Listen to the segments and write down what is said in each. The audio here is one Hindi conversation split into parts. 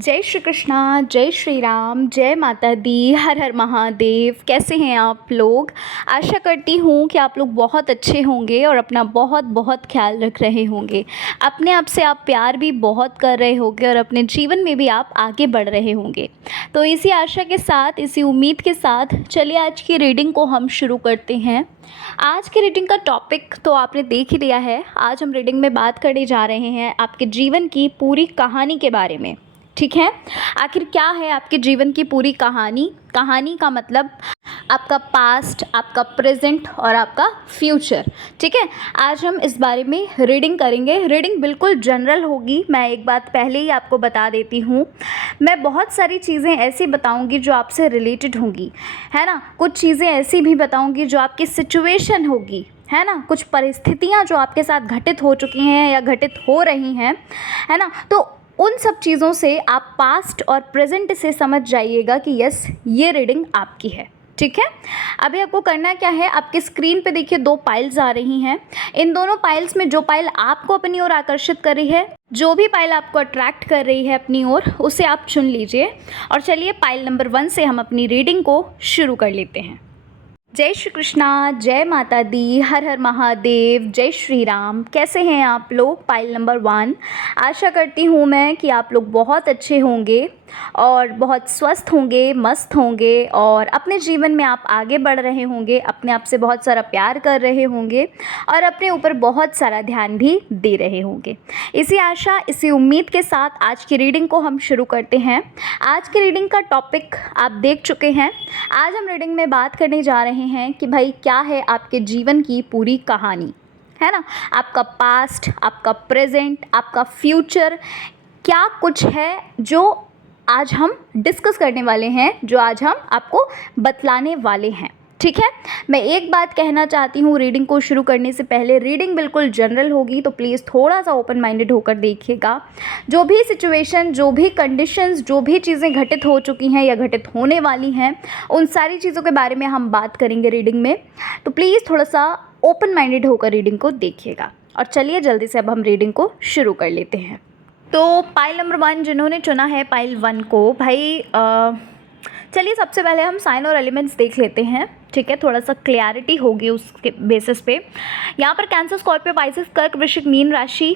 जय श्री कृष्णा, जय श्री राम, जय माता दी, हर हर महादेव। कैसे हैं आप लोग? आशा करती हूँ कि आप लोग बहुत अच्छे होंगे और अपना बहुत बहुत ख्याल रख रहे होंगे। अपने आप से आप प्यार भी बहुत कर रहे होंगे और अपने जीवन में भी आप आगे बढ़ रहे होंगे। तो इसी आशा के साथ, इसी उम्मीद के साथ चलिए आज की रीडिंग को हम शुरू करते हैं। आज की रीडिंग का टॉपिक तो आपने देख ही लिया है। आज हम रीडिंग में बात करने जा रहे हैं आपके जीवन की पूरी कहानी के बारे में। ठीक है, आखिर क्या है आपके जीवन की पूरी कहानी? कहानी का मतलब आपका पास्ट, आपका प्रेजेंट और आपका फ्यूचर। ठीक है, आज हम इस बारे में रीडिंग करेंगे। रीडिंग बिल्कुल जनरल होगी। मैं एक बात पहले ही आपको बता देती हूँ, मैं बहुत सारी चीज़ें ऐसी बताऊँगी जो आपसे रिलेटेड होंगी, है ना। कुछ चीज़ें ऐसी भी बताऊँगी जो आपकी सिचुएशन होगी, है ना। कुछ परिस्थितियाँ जो आपके साथ घटित हो चुकी हैं या घटित हो रही हैं, है ना। तो उन सब चीज़ों से आप पास्ट और प्रेजेंट से समझ जाइएगा कि यस, ये रीडिंग आपकी है। ठीक है, अभी आपको करना क्या है, आपके स्क्रीन पे देखिए 2 पाइल्स आ रही हैं। इन दोनों पाइल्स में जो पाइल आपको अपनी ओर आकर्षित कर रही है, जो भी पाइल आपको अट्रैक्ट कर रही है अपनी ओर, उसे आप चुन लीजिए। और चलिए पाइल नंबर 1 से हम अपनी रीडिंग को शुरू कर लेते हैं। जय श्री कृष्णा, जय माता दी, हर हर महादेव, जय श्री राम। कैसे हैं आप लोग? Pile number 1। आशा करती हूँ मैं कि आप लोग बहुत अच्छे होंगे और बहुत स्वस्थ होंगे, मस्त होंगे और अपने जीवन में आप आगे बढ़ रहे होंगे, अपने आप से बहुत सारा प्यार कर रहे होंगे और अपने ऊपर बहुत सारा ध्यान भी दे रहे होंगे। इसी आशा, इसी उम्मीद के साथ आज की रीडिंग को हम शुरू करते हैं। आज की रीडिंग का टॉपिक आप देख चुके हैं। आज हम रीडिंग में बात करने जा रहे हैं कि भाई क्या है आपके जीवन की पूरी कहानी, है ना। आपका पास्ट, आपका प्रेजेंट, आपका फ्यूचर, क्या कुछ है जो आज हम डिस्कस करने वाले हैं, जो आज हम आपको बतलाने वाले हैं। ठीक है, मैं एक बात कहना चाहती हूँ रीडिंग को शुरू करने से पहले, रीडिंग बिल्कुल जनरल होगी, तो प्लीज़ थोड़ा सा ओपन माइंडेड होकर देखिएगा। जो भी सिचुएशन, जो भी कंडीशंस, जो भी चीज़ें घटित हो चुकी हैं या घटित होने वाली हैं, उन सारी चीज़ों के बारे में हम बात करेंगे रीडिंग में। तो प्लीज़ थोड़ा सा ओपन माइंडेड होकर रीडिंग को देखिएगा। और चलिए जल्दी से अब हम रीडिंग को शुरू कर लेते हैं। तो पाइल नंबर 1 जिन्होंने चुना है, पाइल 1 को, भाई चलिए सबसे पहले हम साइन और एलिमेंट्स देख लेते हैं। ठीक है, थोड़ा सा क्लैरिटी होगी उसके बेसिस पे। यहाँ पर कैंसर, स्कॉर्पियो, पाइसेस, कर्क, वृश्चिक, मीन राशि,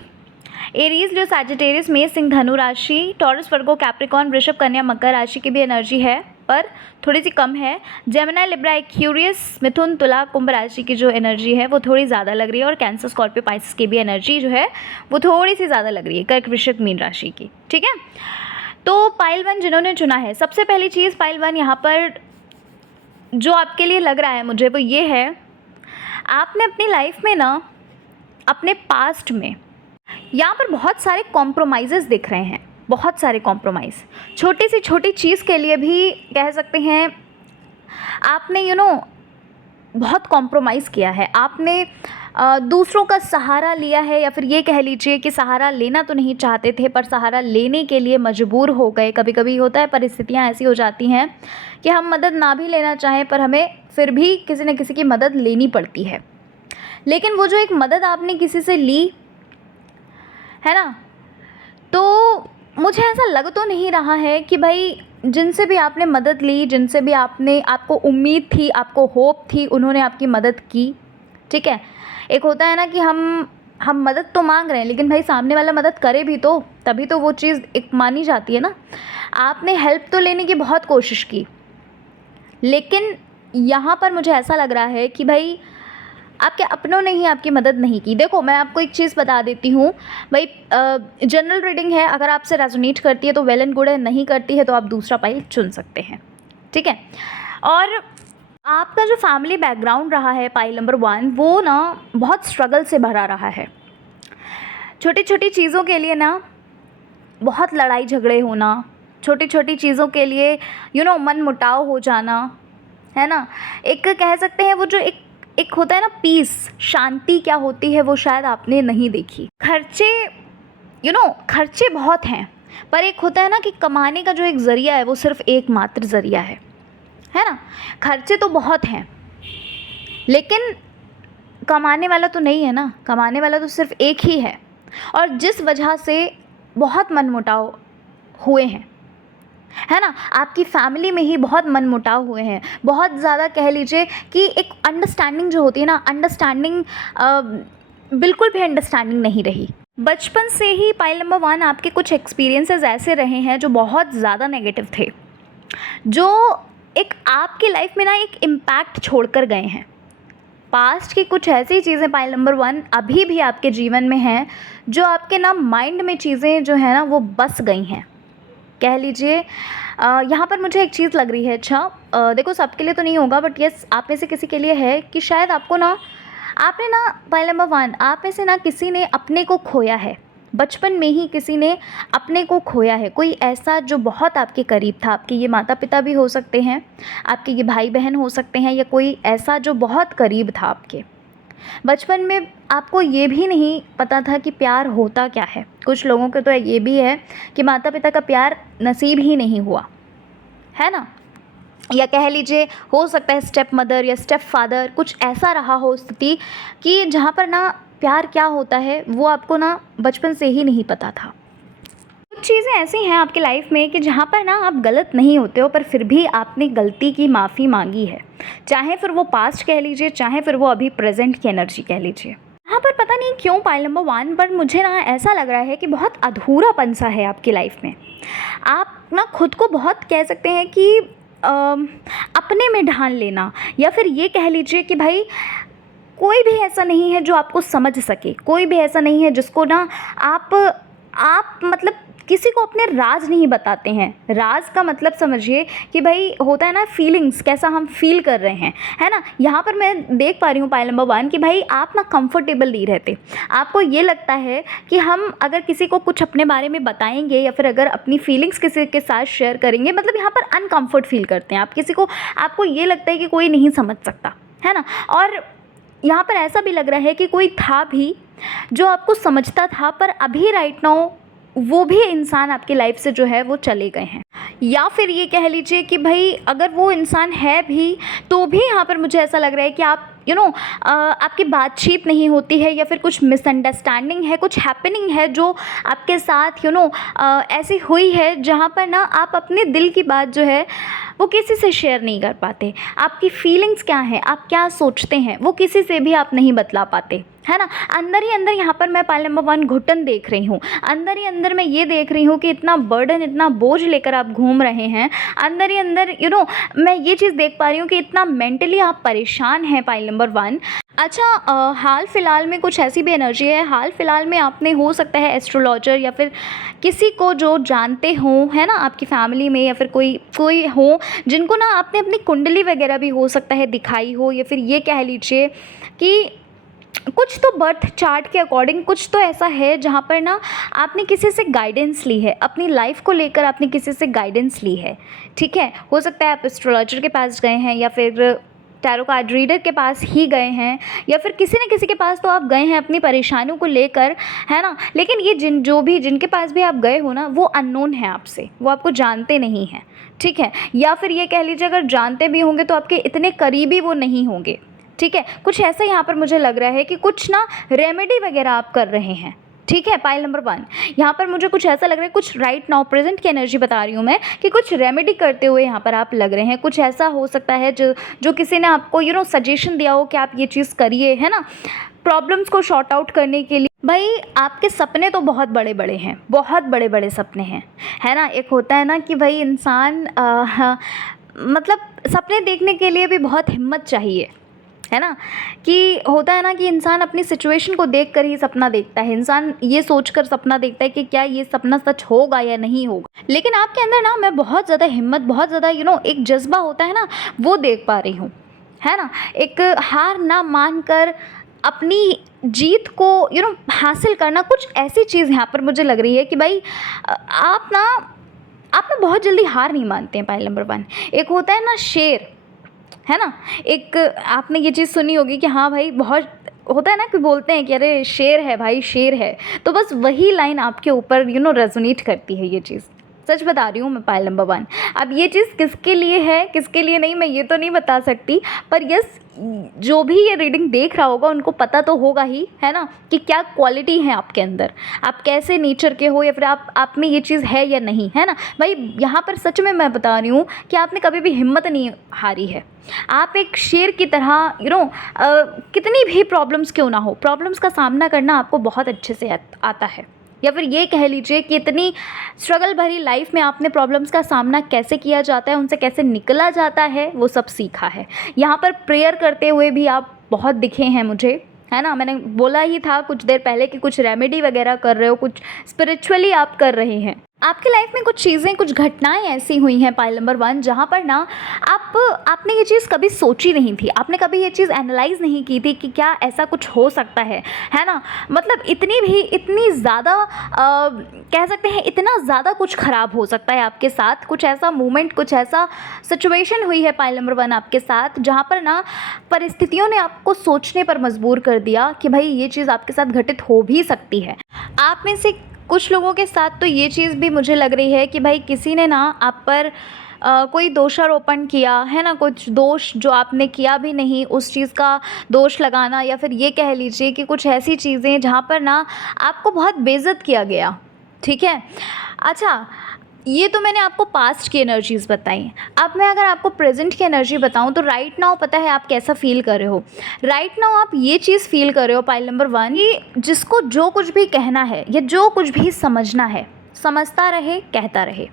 एरीज, लियो, सैजिटेरियस, मेष, सिंह, धनु राशि, टॉरस, वर्गो, कैप्रिकॉर्न, वृषभ, कन्या, मकर राशि की भी एनर्जी है पर थोड़ी सी कम है। जेमिनी, लिब्रा, एक्वेरियस, मिथुन, तुला, कुंभ राशि की जो एनर्जी है वो थोड़ी ज़्यादा लग रही है और कैंसर, स्कॉर्पियो, पाइसेस की भी एनर्जी जो है वो थोड़ी सी ज़्यादा लग रही है कर्क, वृश्चिक, मीन राशि की। ठीक है, तो पाइल 1 जिन्होंने चुना है, सबसे पहली चीज़ पाइल 1 यहाँ पर जो आपके लिए लग रहा है मुझे, वो ये है, आपने अपनी लाइफ में ना, अपने पास्ट में यहाँ पर बहुत सारे कॉम्प्रोमाइज़ेस दिख रहे हैं। बहुत सारे कॉम्प्रोमाइज़, छोटी सी छोटी चीज़ के लिए भी कह सकते हैं आपने बहुत कॉम्प्रोमाइज़ किया है। आपने दूसरों का सहारा लिया है, या फिर ये कह लीजिए कि सहारा लेना तो नहीं चाहते थे पर सहारा लेने के लिए मजबूर हो गए। कभी कभी होता है, परिस्थितियाँ ऐसी हो जाती हैं कि हम मदद ना भी लेना चाहें पर हमें फिर भी किसी न किसी की मदद लेनी पड़ती है। लेकिन वो जो एक मदद आपने किसी से ली है ना, तो मुझे ऐसा लग तो नहीं रहा है कि भाई जिनसे भी आपने मदद ली, जिनसे भी आपको उम्मीद थी, आपको होप थी, उन्होंने आपकी मदद की। ठीक है, एक होता है ना कि हम मदद तो मांग रहे हैं लेकिन भाई सामने वाला मदद करे भी तो तभी तो वो चीज़ एक मानी जाती है ना। आपने हेल्प तो लेने की बहुत कोशिश की, लेकिन यहाँ पर मुझे ऐसा लग रहा है कि भाई आपके अपनों ने ही आपकी मदद नहीं की। देखो, मैं आपको एक चीज़ बता देती हूँ भाई, जनरल रीडिंग है, अगर आपसे रेजोनेट करती है तो वेल एंड गुड है, नहीं करती है तो आप दूसरा पाइल चुन सकते हैं। ठीक है, और आपका जो फैमिली बैकग्राउंड रहा है पाइल नंबर 1, वो ना बहुत स्ट्रगल से भरा रहा है। छोटी छोटी चीज़ों के लिए ना बहुत लड़ाई झगड़े होना, छोटी छोटी चीज़ों के लिए मन मुटाव हो जाना, है ना। एक कह सकते हैं वो जो एक होता है ना पीस, शांति क्या होती है वो शायद आपने नहीं देखी। खर्चे बहुत हैं, पर एक होता है ना कि कमाने का जो एक ज़रिया है वो सिर्फ एकमात्र ज़रिया है ना। खर्चे तो बहुत हैं लेकिन कमाने वाला तो नहीं है ना, कमाने वाला तो सिर्फ एक ही है। और जिस वजह से बहुत मनमुटाव हुए हैं, है ना? आपकी फैमिली में ही बहुत मनमुटाव हुए हैं, बहुत ज़्यादा कह लीजिए कि एक अंडरस्टैंडिंग जो होती है ना, अंडरस्टैंडिंग बिल्कुल भी अंडरस्टैंडिंग नहीं रही। बचपन से ही पाइल नंबर 1 आपके कुछ एक्सपीरियंसेस ऐसे रहे हैं जो बहुत ज़्यादा नेगेटिव थे, जो एक आपकी लाइफ में ना एक इम्पैक्ट छोड़ कर गए हैं। पास्ट की कुछ ऐसी चीज़ें पाइल नंबर 1 अभी भी आपके जीवन में हैं, जो आपके ना माइंड में चीज़ें जो है ना वो बस गई हैं। कह लीजिए यहाँ पर मुझे एक चीज़ लग रही है, अच्छा देखो सबके लिए तो नहीं होगा बट यस आप में से किसी के लिए है कि शायद आपको ना, आपने ना पाइल नंबर 1 आप में से ना किसी ने अपने को खोया है। बचपन में ही किसी ने अपने को खोया है, कोई ऐसा जो बहुत आपके करीब था। आपके ये माता पिता भी हो सकते हैं, आपके ये भाई बहन हो सकते हैं, या कोई ऐसा जो बहुत करीब था आपके। बचपन में आपको ये भी नहीं पता था कि प्यार होता क्या है। कुछ लोगों को तो ये भी है कि माता पिता का प्यार नसीब ही नहीं हुआ, है ना? या कह लीजिए हो सकता है स्टेप मदर या स्टेप फादर कुछ ऐसा रहा हो स्थिति कि जहाँ पर ना प्यार क्या होता है वो आपको ना बचपन से ही नहीं पता था। कुछ चीज़ें ऐसी हैं आपकी लाइफ में कि जहाँ पर ना आप गलत नहीं होते हो, पर फिर भी आपने गलती की माफ़ी मांगी है, चाहे फिर वो पास्ट कह लीजिए, चाहे फिर वो अभी प्रेजेंट की एनर्जी कह लीजिए। यहाँ पर पता नहीं क्यों पाइल नंबर 1 पर मुझे ना ऐसा लग रहा है कि बहुत अधूरापन सा है आपकी लाइफ में। आप ना खुद को बहुत कह सकते हैं कि अपने में ढाल लेना, या फिर ये कह लीजिए कि भाई कोई भी ऐसा नहीं है जो आपको समझ सके, कोई भी ऐसा नहीं है जिसको ना आप मतलब किसी को अपने राज नहीं बताते हैं। राज का मतलब समझिए कि भाई होता है ना फीलिंग्स, कैसा हम फील कर रहे हैं, है ना? यहाँ पर मैं देख पा रही हूँ पाइल नंबर 1 कि भाई आप ना कंफर्टेबल नहीं रहते। आपको ये लगता है कि हम अगर किसी को कुछ अपने बारे में बताएंगे या फिर अगर अपनी फीलिंग्स किसी के साथ शेयर करेंगे, मतलब यहाँ पर अनकम्फर्ट फील करते हैं आप किसी को, आपको ये लगता है कि कोई नहीं समझ सकता, है ना? और यहाँ पर ऐसा भी लग रहा है कि कोई था भी जो आपको समझता था, पर अभी राइट नाउ वो भी इंसान आपकी लाइफ से जो है वो चले गए हैं। या फिर ये कह लीजिए कि भाई अगर वो इंसान है भी तो भी यहाँ पर मुझे ऐसा लग रहा है कि आप आपकी बातचीत नहीं होती है, या फिर कुछ मिसअंडरस्टैंडिंग है, कुछ हैपनिंग है जो आपके साथ ऐसी हुई है जहाँ पर ना आप अपने दिल की बात जो है वो किसी से शेयर नहीं कर पाते। आपकी फीलिंग्स क्या हैं, आप क्या सोचते हैं, वो किसी से भी आप नहीं बतला पाते, है ना? अंदर ही अंदर यहाँ पर मैं पाइल नंबर 1 घुटन देख रही हूँ। अंदर ही अंदर मैं ये देख रही हूँ कि इतना बर्डन, इतना बोझ लेकर आप घूम रहे हैं। अंदर ही अंदर मैं ये चीज़ देख पा रही हूँ कि इतना मेंटली आप परेशान हैं पाइल नंबर 1। अच्छा हाल फिलहाल में कुछ ऐसी भी एनर्जी है, हाल फिलहाल में आपने हो सकता है एस्ट्रोलॉजर या फिर किसी को जो जानते हों, है ना, आपकी फैमिली में, या फिर कोई हो जिनको ना आपने अपनी कुंडली वगैरह भी हो सकता है दिखाई हो, या फिर ये कह लीजिए कि कुछ तो बर्थ चार्ट के अकॉर्डिंग कुछ तो ऐसा है जहाँ पर ना आपने किसी से गाइडेंस ली है, अपनी लाइफ को लेकर आपने किसी से गाइडेंस ली है। ठीक है, हो सकता है आप एस्ट्रोलॉजर के पास गए हैं, या फिर टैरो कार्ड रीडर के पास ही गए हैं, या फिर किसी न किसी के पास तो आप गए हैं अपनी परेशानियों को लेकर, है ना? लेकिन ये जिनके पास भी आप गए हो ना, वो अननोन है आपसे, वो आपको जानते नहीं हैं। ठीक है, या फिर ये कह लीजिए अगर जानते भी होंगे तो आपके इतने करीबी वो नहीं होंगे। ठीक है, कुछ ऐसा यहाँ पर मुझे लग रहा है कि कुछ ना रेमेडी वगैरह आप कर रहे हैं। ठीक है, पाइल नंबर 1 यहाँ पर मुझे कुछ ऐसा लग रहा है, कुछ राइट नाउ प्रेजेंट की एनर्जी बता रही हूँ मैं कि कुछ रेमेडी करते हुए यहाँ पर आप लग रहे हैं। कुछ ऐसा हो सकता है जो किसी ने आपको सजेशन दिया हो कि आप ये चीज़ करिए, है ना, प्रॉब्लम्स को शॉर्ट आउट करने के लिए। भाई आपके सपने तो बहुत बड़े बड़े हैं, बहुत बड़े बड़े सपने हैं, है ना? एक होता है ना कि भाई इंसान मतलब सपने देखने के लिए भी बहुत हिम्मत चाहिए, है ना? कि होता है ना कि इंसान अपनी सिचुएशन को देखकर ही सपना देखता है, इंसान ये सोचकर सपना देखता है कि क्या ये सपना सच होगा या नहीं होगा। लेकिन आपके अंदर ना मैं बहुत ज़्यादा हिम्मत, बहुत ज़्यादा एक जज्बा होता है ना, वो देख पा रही हूँ, है ना? एक हार ना मानकर अपनी जीत को हासिल करना, कुछ ऐसी चीज़ यहाँ पर मुझे लग रही है कि भाई आप ना बहुत जल्दी हार नहीं मानते हैं। पाइल नंबर 1 एक होता है ना शेर, है ना? एक आपने ये चीज़ सुनी होगी कि हाँ भाई, बहुत होता है ना कि बोलते हैं कि अरे शेर है भाई, शेर है, तो बस वही लाइन आपके ऊपर रेजोनेट करती है ये चीज़। सच बता रही हूँ मैं, पायल नंबर 1। अब ये चीज़ किसके लिए है, किसके लिए नहीं, मैं ये तो नहीं बता सकती, पर यस, जो भी ये रीडिंग देख रहा होगा उनको पता तो होगा ही, है ना, कि क्या क्वालिटी है आपके अंदर, आप कैसे नेचर के हो, या फिर आप में ये चीज़ है या नहीं, है ना भाई। यहाँ पर सच में मैं बता रही हूँ कि आपने कभी भी हिम्मत नहीं हारी है। आप एक शेर की तरह कितनी भी प्रॉब्लम्स क्यों ना हो, प्रॉब्लम्स का सामना करना आपको बहुत अच्छे से आता है, या फिर ये कह लीजिए कि इतनी स्ट्रगल भरी लाइफ में आपने प्रॉब्लम्स का सामना कैसे किया जाता है, उनसे कैसे निकला जाता है, वो सब सीखा है। यहाँ पर प्रेयर करते हुए भी आप बहुत दिखे हैं मुझे, है ना। मैंने बोला ही था कुछ देर पहले कि कुछ रेमेडी वगैरह कर रहे हो, कुछ स्पिरिचुअली आप कर रहे हैं। आपकी लाइफ में कुछ चीज़ें, कुछ घटनाएं ऐसी हुई हैं पायल नंबर 1, जहाँ पर ना आपने ये चीज़ कभी सोची नहीं थी, आपने कभी ये चीज़ एनालाइज नहीं की थी कि क्या ऐसा कुछ हो सकता है ना। मतलब इतनी ज़्यादा कह सकते हैं, इतना ज़्यादा कुछ ख़राब हो सकता है आपके साथ, कुछ ऐसा मोमेंट, कुछ ऐसा सिचुएशन हुई है पायल नंबर 1 आपके साथ, जहाँ पर ना परिस्थितियों ने आपको सोचने पर मजबूर कर दिया कि भाई ये चीज़ आपके साथ घटित हो भी सकती है। आप में से कुछ लोगों के साथ तो ये चीज़ भी मुझे लग रही है कि भाई किसी ने ना आप पर कोई दोषारोपण किया है ना, कुछ दोष जो आपने किया भी नहीं, उस चीज़ का दोष लगाना, या फिर ये कह लीजिए कि कुछ ऐसी चीज़ें जहाँ पर ना आपको बहुत बेइज्जत किया गया, ठीक है। अच्छा, ये तो मैंने आपको पास्ट की एनर्जीज़ बताई। अब मैं अगर आपको प्रेजेंट की एनर्जी बताऊं तो राइट नाउ पता है आप कैसा फील कर रहे हो। राइट नाउ आप ये चीज़ फील कर रहे हो पाइल नंबर 1, कि जिसको जो कुछ भी कहना है या जो कुछ भी समझना है, समझता रहे, कहता रहे,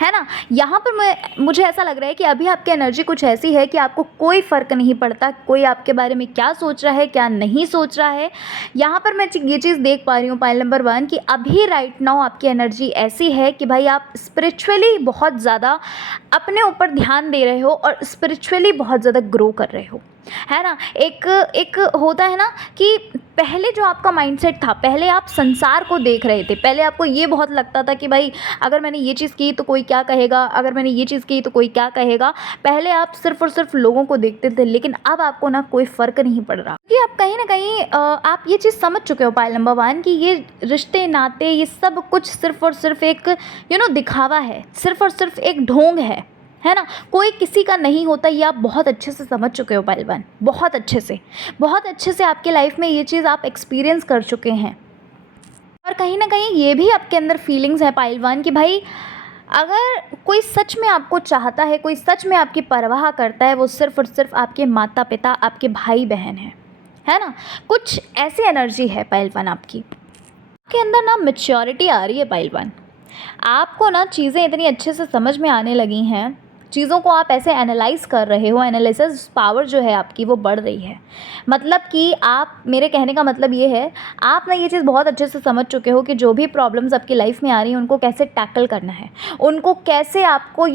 है ना। यहाँ पर मुझे ऐसा लग रहा है कि अभी आपकी एनर्जी कुछ ऐसी है कि आपको कोई फ़र्क नहीं पड़ता कोई आपके बारे में क्या सोच रहा है, क्या नहीं सोच रहा है। यहाँ पर मैं ये चीज़ देख पा रही हूँ पाइल नंबर 1 कि अभी राइट नाउ आपकी एनर्जी ऐसी है कि भाई आप स्पिरिचुअली बहुत ज़्यादा अपने ऊपर ध्यान दे रहे हो और स्पिरिचुअली बहुत ज़्यादा ग्रो कर रहे हो, है ना। एक होता है ना कि पहले जो आपका माइंडसेट था, पहले आप संसार को देख रहे थे, पहले आपको ये बहुत लगता था कि भाई अगर मैंने ये चीज़ की तो कोई क्या कहेगा, अगर मैंने ये चीज़ की तो कोई क्या कहेगा। पहले आप सिर्फ और सिर्फ लोगों को देखते थे, लेकिन अब आपको ना कोई फ़र्क नहीं पड़ रहा, कि आप कहीं ना कहीं आप ये चीज़ समझ चुके हो पाइल नंबर 1 कि ये रिश्ते नाते, ये सब कुछ सिर्फ और सिर्फ एक दिखावा है, सिर्फ और सिर्फ एक ढोंग है ना। कोई किसी का नहीं होता, ये आप बहुत अच्छे से समझ चुके हो पाइल 1, बहुत अच्छे से आपके लाइफ में ये चीज़ आप एक्सपीरियंस कर चुके हैं। और कहीं ना कहीं ये भी आपके अंदर फीलिंग्स है पाइल 1 कि भाई अगर कोई सच में आपको चाहता है, कोई सच में आपकी परवाह करता है, वो सिर्फ और सिर्फ आपके माता पिता, आपके भाई बहन है ना। कुछ ऐसी एनर्जी है पाइल 1 आपके अंदर ना मैच्योरिटी आ रही है पाइल 1। आपको ना चीज़ें इतनी अच्छे से समझ में आने लगी हैं, चीज़ों को आप ऐसे एनालाइज़ कर रहे हो, एनालिसिस पावर जो है आपकी वो बढ़ रही है। मतलब कि आप, मेरे कहने का मतलब ये है, आप ना ये चीज़ बहुत अच्छे से समझ चुके हो कि जो भी प्रॉब्लम्स आपकी लाइफ में आ रही हैं उनको कैसे टैकल करना है, उनको कैसे आपको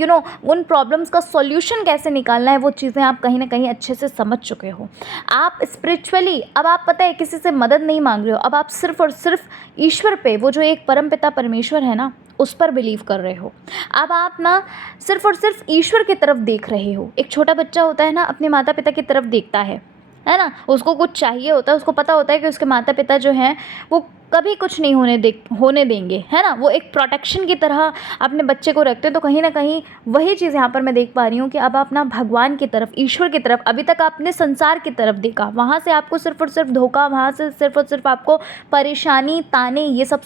उन प्रॉब्लम्स का सॉल्यूशन कैसे निकालना है, वो चीज़ें आप कहीं ना कहीं अच्छे से समझ चुके हो। आप स्पिरिचुअली अब आप पता है किसी से मदद नहीं मांग रहे हो, अब आप सिर्फ और सिर्फ ईश्वर पे, वो जो एक परमपिता परमेश्वर है ना, उस पर बिलीव कर रहे हो। अब आप ना सिर्फ और सिर्फ ईश्वर की तरफ देख रहे हो। एक छोटा बच्चा होता है ना, अपने माता पिता की तरफ देखता है ना, उसको कुछ चाहिए होता है, उसको पता होता है कि उसके माता पिता जो हैं वो कभी कुछ नहीं होने देंगे, है ना। वो एक प्रोटेक्शन की तरह अपने बच्चे को रखते हैं। तो कहीं ना कहीं वही चीज़ यहाँ पर मैं देख पा रही हूँ कि अब आप ना भगवान की तरफ, ईश्वर की तरफ, अभी तक आपने संसार की तरफ देखा, वहाँ से आपको सिर्फ और सिर्फ धोखा, वहाँ से सिर्फ और सिर्फ आपको परेशानी, ताने, ये सब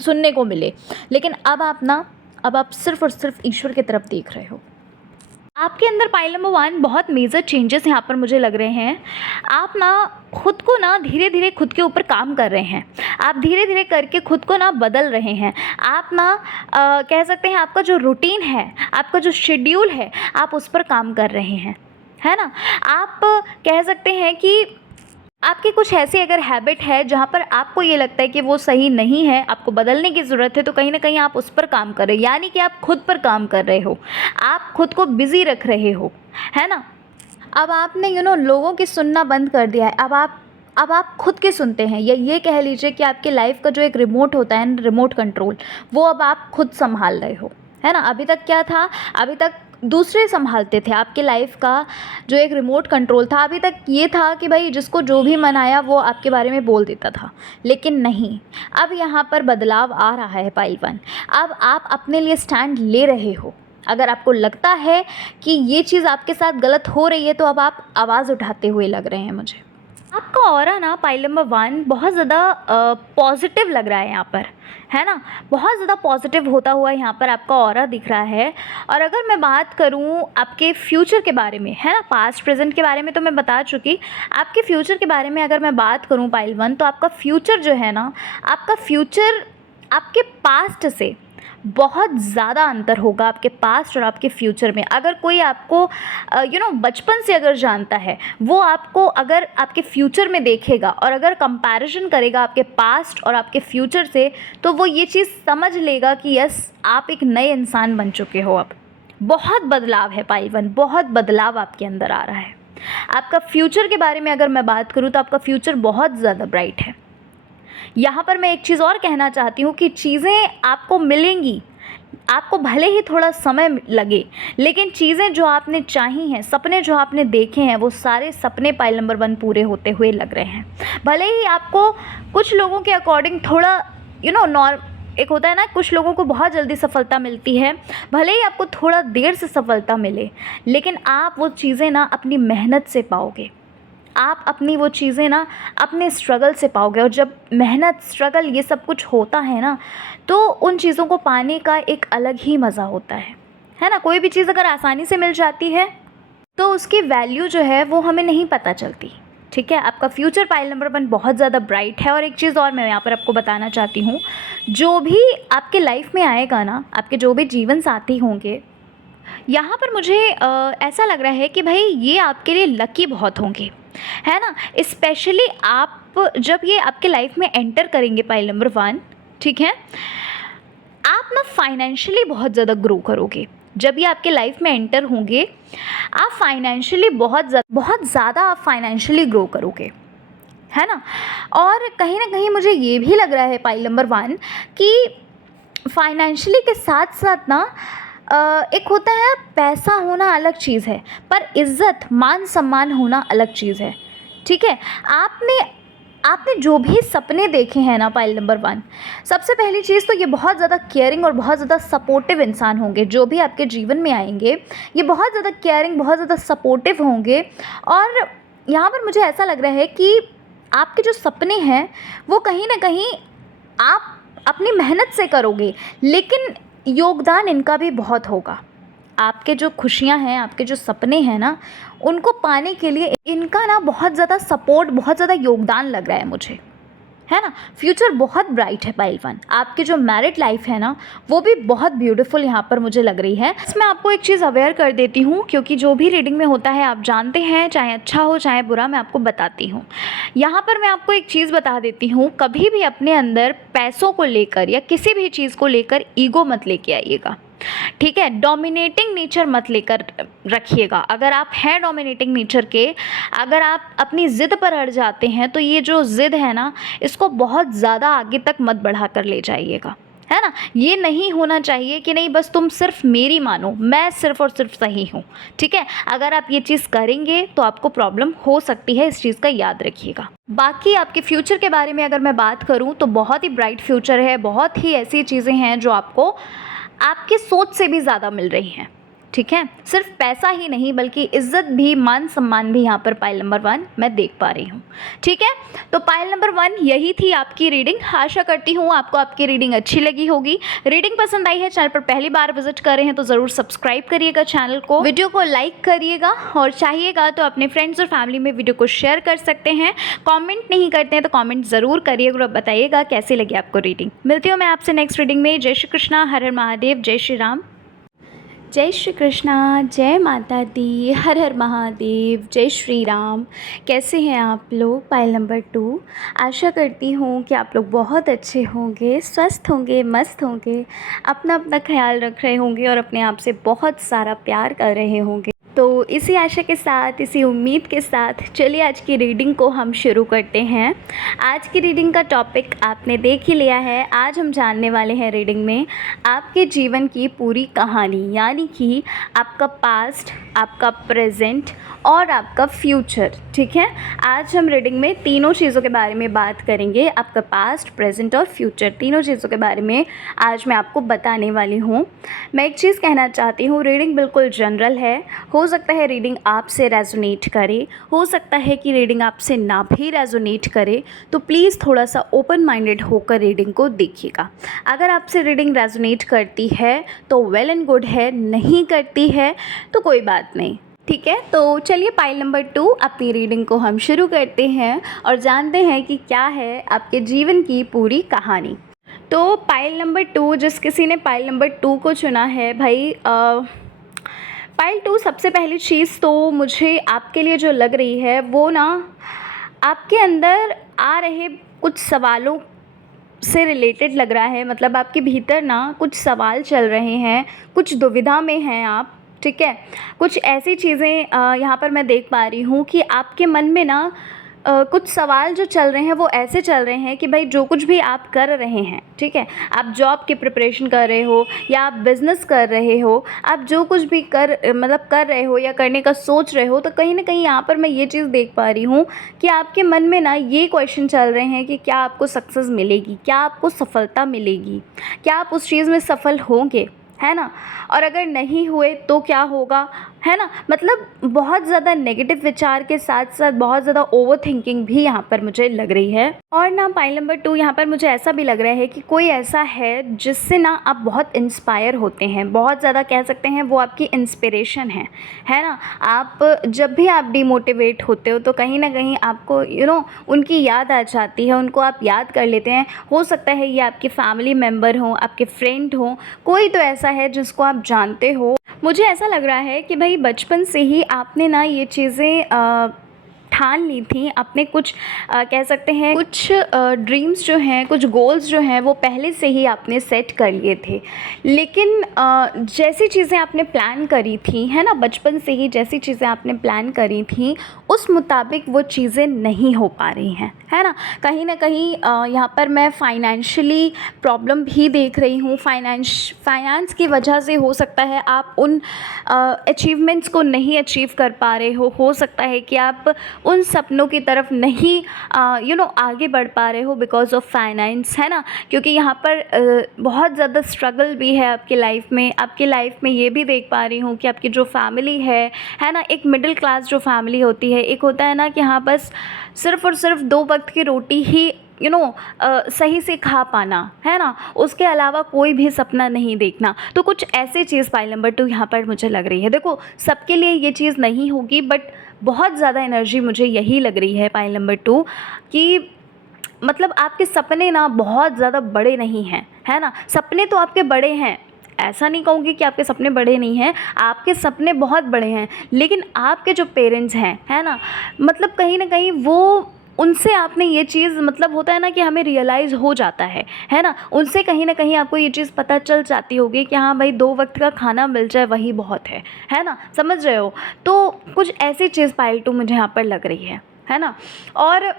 सुनने को मिले। लेकिन अब आप सिर्फ और सिर्फ ईश्वर की तरफ देख रहे हो। आपके अंदर पाइल नंबर 1 बहुत मेजर चेंजेस यहाँ पर मुझे लग रहे हैं। आप ना खुद को ना धीरे धीरे खुद के ऊपर काम कर रहे हैं, आप धीरे धीरे करके खुद को ना बदल रहे हैं। आप ना कह सकते हैं आपका जो रूटीन है, आपका जो शेड्यूल है, आप उस पर काम कर रहे हैं, है ना। आप कह सकते हैं कि आपकी कुछ ऐसी अगर हैबिट है जहाँ पर आपको ये लगता है कि वो सही नहीं है, आपको बदलने की ज़रूरत है, तो कहीं ना कहीं आप उस पर काम कर रहे हो, यानी कि आप खुद पर काम कर रहे हो, आप खुद को बिज़ी रख रहे हो, है ना। अब आपने लोगों की सुनना बंद कर दिया है, अब आप खुद के सुनते हैं, या ये कह लीजिए कि आपकी लाइफ का जो एक रिमोट होता है, रिमोट कंट्रोल, वो अब आप खुद संभाल रहे हो, है ना। अभी तक क्या था, अभी तक दूसरे संभालते थे आपके लाइफ का। जो एक रिमोट कंट्रोल था, अभी तक ये था कि भाई जिसको जो भी मन आया वो आपके बारे में बोल देता था, लेकिन नहीं, अब यहाँ पर बदलाव आ रहा है पाइल वन। अब आप अपने लिए स्टैंड ले रहे हो। अगर आपको लगता है कि ये चीज़ आपके साथ गलत हो रही है तो अब आप आवाज़ उठाते हुए लग रहे हैं मुझे। आपका ऑरा ना पाइल नंबर 1 बहुत ज़्यादा पॉजिटिव लग रहा है यहाँ पर, है ना। बहुत ज़्यादा पॉजिटिव होता हुआ यहाँ पर आपका ऑरा दिख रहा है। और अगर मैं बात करूँ आपके फ्यूचर के बारे में, है ना, पास्ट प्रेजेंट के बारे में तो मैं बता चुकी, आपके फ्यूचर के बारे में अगर मैं बात करूँ पाइल वन, तो आपका फ्यूचर जो है ना, आपका फ्यूचर आपके पास्ट से बहुत ज़्यादा अंतर होगा, आपके पास्ट और आपके फ्यूचर में। अगर कोई आपको बचपन से अगर जानता है, वो आपको अगर आपके फ्यूचर में देखेगा और अगर कंपैरिजन करेगा आपके पास्ट और आपके फ्यूचर से, तो वो ये चीज़ समझ लेगा कि यस, आप एक नए इंसान बन चुके हो। अब बहुत बदलाव है पाइल वन, बहुत बदलाव आपके अंदर आ रहा है। आपका फ्यूचर के बारे में अगर मैं बात करूँ तो आपका फ्यूचर बहुत ज़्यादा ब्राइट है। यहाँ पर मैं एक चीज़ और कहना चाहती हूँ कि चीज़ें आपको मिलेंगी, आपको भले ही थोड़ा समय लगे, लेकिन चीज़ें जो आपने चाही हैं, सपने जो आपने देखे हैं, वो सारे सपने पाइल नंबर 1 पूरे होते हुए लग रहे हैं। भले ही आपको कुछ लोगों के अकॉर्डिंग थोड़ा एक होता है ना, कुछ लोगों को बहुत जल्दी सफलता मिलती है, भले ही आपको थोड़ा देर से सफलता मिले, लेकिन आप वो चीज़ें ना अपनी मेहनत से पाओगे। आप अपनी वो चीज़ें ना अपने स्ट्रगल से पाओगे। और जब मेहनत, स्ट्रगल, ये सब कुछ होता है ना, तो उन चीज़ों को पाने का एक अलग ही मज़ा होता है ना। कोई भी चीज़ अगर आसानी से मिल जाती है तो उसकी वैल्यू जो है वो हमें नहीं पता चलती। ठीक है, आपका फ्यूचर पाइल नंबर 1 बहुत ज़्यादा ब्राइट है। और एक चीज़ और मैं यहाँ पर आपको बताना चाहती हूँ, जो भी आपके लाइफ में आएगा ना, आपके जो भी जीवन साथी होंगे, यहाँ पर मुझे ऐसा लग रहा है कि भाई ये आपके लिए लकी बहुत होंगे, है ना। स्पेशली आप जब ये आपके लाइफ में एंटर करेंगे पाइल नंबर 1, ठीक है, आप ना फाइनेंशियली बहुत ज़्यादा ग्रो करोगे। जब ये आपके लाइफ में एंटर होंगे, आप फाइनेंशियली बहुत ज़्यादा आप फाइनेंशियली ग्रो करोगे, है ना। और कहीं ना कहीं मुझे ये भी लग रहा है पाइल नंबर 1 कि फाइनेंशियली के साथ साथ ना एक होता है पैसा होना अलग चीज़ है, पर इज़्ज़त, मान सम्मान होना अलग चीज़ है। ठीक है, आपने जो भी सपने देखे हैं ना पाइल नंबर 1, सबसे पहली चीज़ तो ये बहुत ज़्यादा केयरिंग और बहुत ज़्यादा सपोर्टिव इंसान होंगे। जो भी आपके जीवन में आएंगे, ये बहुत ज़्यादा केयरिंग, बहुत ज़्यादा सपोर्टिव होंगे। और यहाँ पर मुझे ऐसा लग रहा है कि आपके जो सपने हैं वो कहीं ना कहीं आप अपनी मेहनत से करोगे, लेकिन योगदान इनका भी बहुत होगा। आपके जो खुशियाँ हैं, आपके जो सपने हैं ना, उनको पाने के लिए इनका ना बहुत ज़्यादा सपोर्ट, बहुत ज़्यादा योगदान लग रहा है मुझे, है ना। फ्यूचर बहुत ब्राइट है पाइल वन। आपकी जो मैरिड लाइफ है ना, वो भी बहुत ब्यूटीफुल यहाँ पर मुझे लग रही है। इसमें आपको एक चीज़ अवेयर कर देती हूँ, क्योंकि जो भी रीडिंग में होता है आप जानते हैं, चाहे अच्छा हो चाहे बुरा, मैं आपको बताती हूँ। यहाँ पर मैं आपको एक चीज़ बता देती हूँ, कभी भी अपने अंदर पैसों को लेकर या किसी भी चीज़ को लेकर ईगो मत लेके आइएगा। ठीक है, डोमिनेटिंग नेचर मत लेकर रखिएगा। अगर आप हैं डोमिनेटिंग नेचर के, अगर आप अपनी ज़िद पर अड़ जाते हैं, तो ये जो ज़िद है ना, इसको बहुत ज़्यादा आगे तक मत बढ़ा कर ले जाइएगा, है ना। ये नहीं होना चाहिए कि नहीं बस तुम सिर्फ मेरी मानो, मैं सिर्फ और सिर्फ सही हूँ। ठीक है, अगर आप ये चीज़ करेंगे तो आपको प्रॉब्लम हो सकती है, इस चीज़ का याद रखिएगा। बाकी आपके फ्यूचर के बारे में अगर मैं बात करूँ तो बहुत ही ब्राइट फ्यूचर है। बहुत ही ऐसी चीज़ें हैं जो आपको आपकी सोच से भी ज़्यादा मिल रही हैं। ठीक है, सिर्फ पैसा ही नहीं बल्कि इज़्ज़त भी, मान सम्मान भी यहाँ पर पाइल नंबर 1 मैं देख पा रही हूँ। ठीक है, तो पाइल नंबर 1 यही थी आपकी रीडिंग। आशा करती हूँ आपको आपकी रीडिंग अच्छी लगी होगी। रीडिंग पसंद आई है, चैनल पर पहली बार विजिट कर रहे हैं तो ज़रूर सब्सक्राइब करिएगा चैनल को, वीडियो को लाइक करिएगा और चाहिएगा तो अपने फ्रेंड्स और फैमिली में वीडियो को शेयर कर सकते हैं। कॉमेंट नहीं करते हैं तो कॉमेंट ज़रूर करिएगा और बताइएगा कैसी लगी आपको रीडिंग। मिलती हूँ मैं आपसे नेक्स्ट रीडिंग में। जय श्री कृष्णा, हर हर महादेव, जय श्री राम। जय श्री कृष्णा, जय माता दी, हर हर महादेव, जय श्री राम। कैसे हैं आप लोग? Pile number 2। आशा करती हूँ कि आप लोग बहुत अच्छे होंगे, स्वस्थ होंगे, मस्त होंगे, अपना अपना ख्याल रख रहे होंगे और अपने आप से बहुत सारा प्यार कर रहे होंगे। तो इसी आशा के साथ, इसी उम्मीद के साथ चलिए आज की रीडिंग को हम शुरू करते हैं। आज की रीडिंग का टॉपिक आपने देख ही लिया है। आज हम जानने वाले हैं रीडिंग में आपके जीवन की पूरी कहानी, यानी कि आपका पास्ट, आपका प्रेजेंट और आपका फ्यूचर। ठीक है, आज हम रीडिंग में तीनों चीज़ों के बारे में बात करेंगे। आपका पास्ट, प्रेजेंट और फ्यूचर, तीनों चीज़ों के बारे में आज मैं आपको बताने वाली हूँ। मैं एक चीज़ कहना चाहती हूँ, रीडिंग बिल्कुल जनरल है। हो सकता है रीडिंग आपसे रेजोनेट करे, हो सकता है कि रीडिंग आपसे ना भी रेजोनेट करे, तो प्लीज़ थोड़ा सा ओपन माइंडेड होकर रीडिंग को देखिएगा। अगर आपसे रीडिंग रेजोनेट करती है तो वेल एंड गुड है, नहीं करती है तो कोई बात नहीं। ठीक है, तो चलिए पाइल नंबर 2 अपनी रीडिंग को हम शुरू करते हैं और जानते हैं कि क्या है आपके जीवन की पूरी कहानी। तो पाइल नंबर 2, जिस किसी ने पाइल नंबर 2 को चुना है भाई, पाइल 2 सबसे पहली चीज़ तो मुझे आपके लिए जो लग रही है वो ना, आपके अंदर आ रहे कुछ सवालों से रिलेटेड लग रहा है। मतलब आपके भीतर ना कुछ सवाल चल रहे हैं, कुछ दुविधा में हैं आप। ठीक है, कुछ ऐसी चीज़ें यहाँ पर मैं देख पा रही हूँ कि आपके मन में ना कुछ सवाल जो चल रहे हैं वो ऐसे चल रहे हैं कि भाई जो कुछ भी आप कर रहे हैं, ठीक है, आप जॉब की प्रिपरेशन कर रहे हो या आप बिज़नेस कर रहे हो, आप जो कुछ भी कर रहे हो या करने का सोच रहे हो, तो कहीं ना कहीं यहाँ पर मैं ये चीज़ देख पा रही हूँ कि आपके मन में ना ये क्वेश्चन चल रहे हैं कि क्या आपको सक्सेस मिलेगी, क्या आपको सफलता मिलेगी, क्या आप उस चीज़ में सफल होंगे, है ना, और अगर नहीं हुए तो क्या होगा, है ना। मतलब बहुत ज़्यादा नेगेटिव विचार के साथ साथ बहुत ज़्यादा ओवर थिंकिंग भी यहाँ पर मुझे लग रही है। और ना पाइल नंबर 2 यहाँ पर मुझे ऐसा भी लग रहा है कि कोई ऐसा है जिससे ना आप बहुत इंस्पायर होते हैं, बहुत ज़्यादा कह सकते हैं वो आपकी इंस्पिरेशन है ना। आप जब भी आप डिमोटिवेट होते हो तो कहीं ना कहीं आपको उनकी याद आ जाती है, उनको आप याद कर लेते हैं। हो सकता है ये आपके फैमिली मेम्बर हों, आपके फ्रेंड हों, कोई तो ऐसा है जिसको आप जानते हो। मुझे ऐसा लग रहा है कि भाई बचपन से ही आपने ना ये चीज़ें ठान ली थी। अपने कुछ कह सकते हैं कुछ ड्रीम्स जो हैं, कुछ गोल्स जो हैं वो पहले से ही आपने सेट कर लिए थे। लेकिन जैसी चीज़ें आपने प्लान करी थी, है ना, बचपन से ही जैसी चीज़ें आपने प्लान करी थी उस मुताबिक वो चीज़ें नहीं हो पा रही हैं, है ना। कहीं ना कहीं यहाँ पर मैं फाइनेंशियली प्रॉब्लम भी देख रही हूँ। फाइनेंस की वजह से हो सकता है आप उन अचीवमेंट्स को नहीं अचीव कर पा रहे हो सकता है कि आप उन सपनों की तरफ नहीं आगे बढ़ पा रहे हो बिकॉज ऑफ फाइनेंस, है ना। क्योंकि यहाँ पर बहुत ज़्यादा स्ट्रगल भी है आपकी लाइफ में। आपकी लाइफ में ये भी देख पा रही हूँ कि आपकी जो फैमिली है ना, एक मिडिल क्लास जो फैमिली होती है, एक होता है ना कि हाँ बस सिर्फ़ और सिर्फ 2 वक्त की रोटी ही सही से खा पाना, है ना, उसके अलावा कोई भी सपना नहीं देखना। तो कुछ ऐसी चीज़ पाइल नंबर 2 यहाँ पर मुझे लग रही है। देखो सबके लिए ये चीज़ नहीं होगी, बट बहुत ज़्यादा एनर्जी मुझे यही लग रही है पाइल नंबर 2 कि मतलब आपके सपने ना बहुत ज़्यादा बड़े नहीं हैं, है ना। सपने तो आपके बड़े हैं, ऐसा नहीं कहूँगी कि आपके सपने बड़े नहीं हैं, आपके सपने बहुत बड़े हैं। लेकिन आपके जो पेरेंट्स हैं, है ना, मतलब कहीं ना कहीं वो उनसे आपने ये चीज़, मतलब होता है ना कि हमें रियलाइज़ हो जाता है ना, उनसे कहीं ना कहीं आपको ये चीज़ पता चल जाती होगी कि हाँ भाई 2 वक्त का खाना मिल जाए वही बहुत है ना, समझ रहे हो। तो कुछ ऐसी चीज़ पाइल 2 मुझे यहाँ पर लग रही है ना। और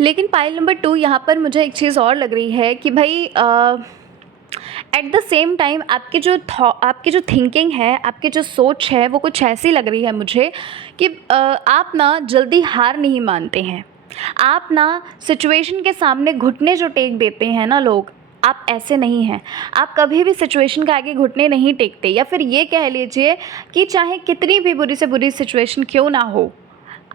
लेकिन पाइल नंबर 2 यहाँ पर मुझे एक चीज़ और लग रही है कि भाई एट द सेम टाइम आपकी जो थिंकिंग है, आपकी जो सोच है वो कुछ ऐसी लग रही है मुझे कि आप ना जल्दी हार नहीं मानते हैं। आप ना सिचुएशन के सामने घुटने जो टेक देते हैं ना लोग, आप ऐसे नहीं हैं। आप कभी भी सिचुएशन के आगे घुटने नहीं टेकते, या फिर ये कह लीजिए कि चाहे कितनी भी बुरी से बुरी सिचुएशन क्यों ना हो,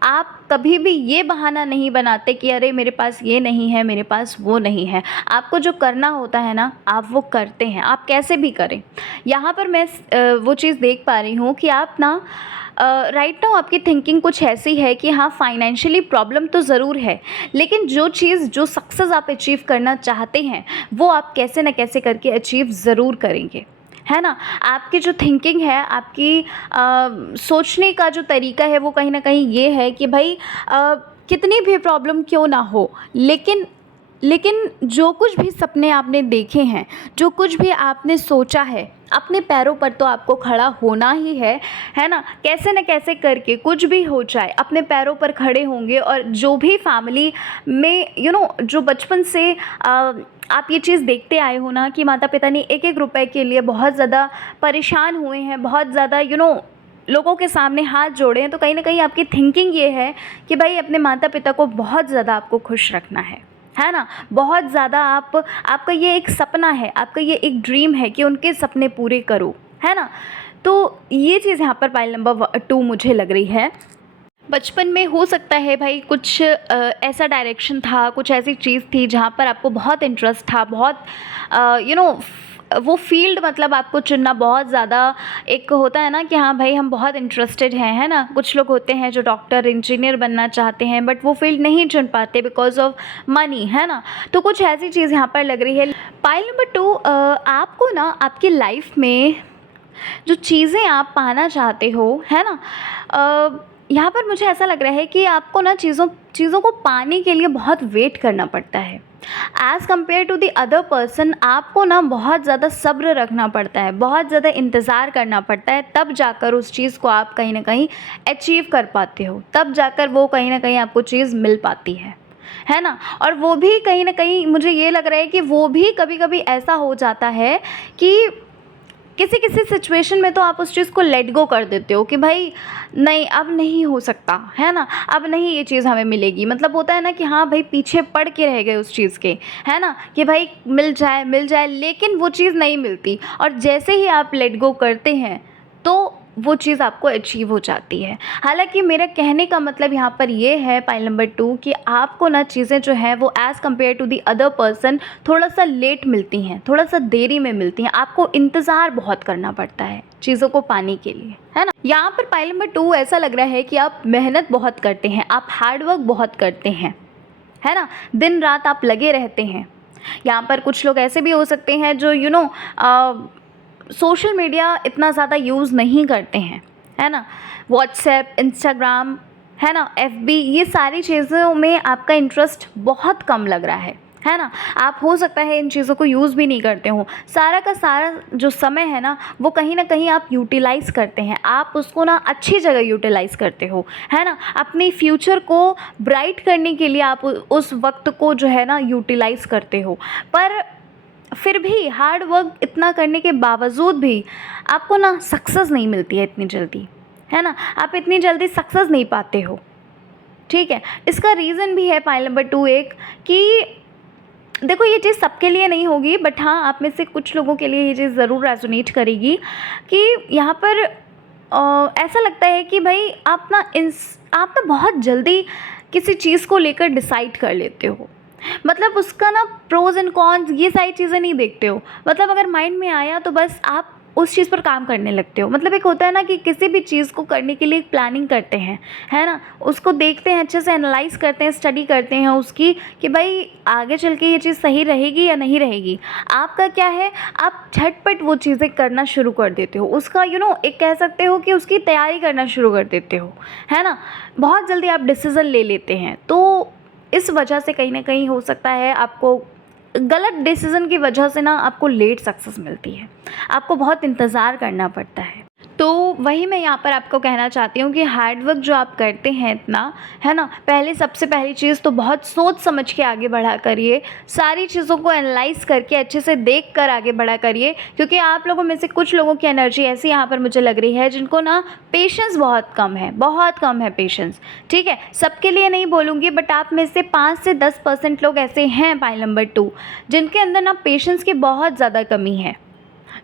आप कभी भी ये बहाना नहीं बनाते कि अरे मेरे पास ये नहीं है, मेरे पास वो नहीं है। आपको जो करना होता है ना, आप वो करते हैं, आप कैसे भी करें। यहाँ पर मैं वो चीज़ देख पा रही हूँ कि आप ना राइट नाउ आपकी थिंकिंग कुछ ऐसी है कि हाँ फाइनेंशियली प्रॉब्लम तो ज़रूर है, लेकिन जो सक्सेस आप अचीव करना चाहते हैं वो आप कैसे न कैसे करके अचीव ज़रूर करेंगे, है ना। आपकी जो थिंकिंग है, आपकी सोचने का जो तरीका है वो कहीं ना कहीं ये है कि भाई कितनी भी प्रॉब्लम क्यों ना हो, लेकिन जो कुछ भी सपने आपने देखे हैं, जो कुछ भी आपने सोचा है, अपने पैरों पर तो आपको खड़ा होना ही है ना? कैसे न कैसे करके कुछ भी हो जाए अपने पैरों पर खड़े होंगे। और जो भी फैमिली में जो बचपन से आप ये चीज़ देखते आए हो ना कि माता पिता ने एक एक रुपए के लिए बहुत ज़्यादा परेशान हुए हैं, बहुत ज़्यादा लोगों के सामने हाथ जोड़े हैं, तो कहीं ना कहीं आपकी थिंकिंग ये है कि भाई अपने माता पिता को बहुत ज़्यादा आपको खुश रखना है ना? बहुत ज़्यादा आपका ये एक सपना है, आपका ये एक ड्रीम है कि उनके सपने पूरे करो, है ना? तो ये चीज़ यहाँ पर पाइल नंबर 2 मुझे लग रही है। बचपन में हो सकता है भाई कुछ ऐसा डायरेक्शन था, कुछ ऐसी चीज़ थी जहाँ पर आपको बहुत इंटरेस्ट था, बहुत वो फील्ड मतलब आपको चुनना बहुत ज़्यादा एक होता है ना कि हाँ भाई हम बहुत इंटरेस्टेड हैं, है ना? कुछ लोग होते हैं जो डॉक्टर इंजीनियर बनना चाहते हैं बट वो फील्ड नहीं चुन पाते बिकॉज ऑफ मनी, है ना? तो कुछ ऐसी चीज़ यहाँ पर लग रही है। पाइल नंबर 2, आपको ना आपकी लाइफ में जो चीज़ें आप पाना चाहते हो, है ना, यहाँ पर मुझे ऐसा लग रहा है कि आपको ना चीज़ों को पाने के लिए बहुत वेट करना पड़ता है। As compare to the other person आपको ना बहुत ज़्यादा सब्र रखना पड़ता है, बहुत ज़्यादा इंतज़ार करना पड़ता है, तब जाकर उस चीज़ को आप कहीं ना कहीं अचीव कर पाते हो, तब जाकर वो कहीं ना कहीं आपको चीज़ मिल पाती है ना? और वो भी कहीं ना कहीं मुझे ये लग रहा है कि वो भी कभी कभी ऐसा हो जाता है कि किसी किसी सिचुएशन में तो आप उस चीज़ को लेट गो कर देते हो कि भाई नहीं अब नहीं हो सकता, है ना? अब नहीं ये चीज़ हमें मिलेगी, मतलब होता है ना कि हाँ भाई पीछे पड़ के रह गए उस चीज़ के, है ना, कि भाई मिल जाए, लेकिन वो चीज़ नहीं मिलती। और जैसे ही आप लेट गो करते हैं तो वो चीज़ आपको अचीव हो जाती है। हालांकि मेरा कहने का मतलब यहाँ पर ये है पाइल नंबर 2 कि आपको ना चीज़ें जो हैं वो as compare to the other person थोड़ा सा लेट मिलती हैं, थोड़ा सा देरी में मिलती हैं, आपको इंतज़ार बहुत करना पड़ता है चीज़ों को पाने के लिए, है ना? यहाँ पर पाइल नंबर 2 ऐसा लग रहा है कि आप मेहनत बहुत करते हैं, आप हार्डवर्क बहुत करते हैं, है ना? दिन रात आप लगे रहते हैं। यहाँ पर कुछ लोग ऐसे भी हो सकते हैं जो सोशल मीडिया इतना ज़्यादा यूज़ नहीं करते हैं, है ना? व्हाट्सएप, इंस्टाग्राम, है ना, एफबी, ये सारी चीज़ों में आपका इंटरेस्ट बहुत कम लग रहा है ना? आप हो सकता है इन चीज़ों को यूज़ भी नहीं करते हो। सारा का सारा जो समय है ना वो कहीं ना कहीं आप यूटिलाइज़ करते हैं, आप उसको ना अच्छी जगह यूटिलाइज़ करते हो, है ना? अपने फ्यूचर को ब्राइट करने के लिए आप उस वक्त को जो है ना यूटिलाइज़ करते हो। पर फिर भी हार्ड वर्क इतना करने के बावजूद भी आपको ना सक्सेस नहीं मिलती है इतनी जल्दी, है ना? आप इतनी जल्दी सक्सेस नहीं पाते हो, ठीक है? इसका रीज़न भी है पाइल नंबर 2 एक कि देखो ये चीज़ सबके लिए नहीं होगी बट हाँ आप में से कुछ लोगों के लिए ये चीज़ ज़रूर रेजोनेट करेगी कि यहाँ पर ऐसा लगता है कि भाई आप ना बहुत जल्दी किसी चीज़ को लेकर डिसाइड कर लेते हो, मतलब उसका ना प्रोज एंड कॉन्स ये सारी चीज़ें नहीं देखते हो, मतलब अगर माइंड में आया तो बस आप उस चीज़ पर काम करने लगते हो। मतलब एक होता है ना कि किसी भी चीज़ को करने के लिए एक प्लानिंग करते हैं, है ना? उसको देखते हैं, अच्छे से एनालाइज़ करते हैं, स्टडी करते हैं उसकी कि भाई आगे चल के ये चीज़ सही रहेगी या नहीं रहेगी। आपका क्या है, आप झटपट वो चीज़ें करना शुरू कर देते हो, उसका एक कह सकते हो कि उसकी तैयारी करना शुरू कर देते हो, है ना? बहुत जल्दी आप डिसीज़न ले लेते हैं। तो इस वजह से कहीं ना कहीं हो सकता है आपको गलत डिसीज़न की वजह से ना आपको लेट सक्सेस मिलती है, आपको बहुत इंतज़ार करना पड़ता है। तो वही मैं यहाँ पर आपको कहना चाहती हूँ कि हार्डवर्क जो आप करते हैं इतना, है ना, सबसे पहली चीज़ तो बहुत सोच समझ के आगे बढ़ा करिए, सारी चीज़ों को एनालाइज़ करके अच्छे से देख कर आगे बढ़ा करिए, क्योंकि आप लोगों में से कुछ लोगों की एनर्जी ऐसी यहाँ पर मुझे लग रही है जिनको ना पेशेंस बहुत कम है पेशेंस, ठीक है? सबके लिए नहीं बोलूँगी बट आप में से 5 से 10% लोग ऐसे हैं पाइल नंबर 2 जिनके अंदर ना पेशेंस की बहुत ज़्यादा कमी है,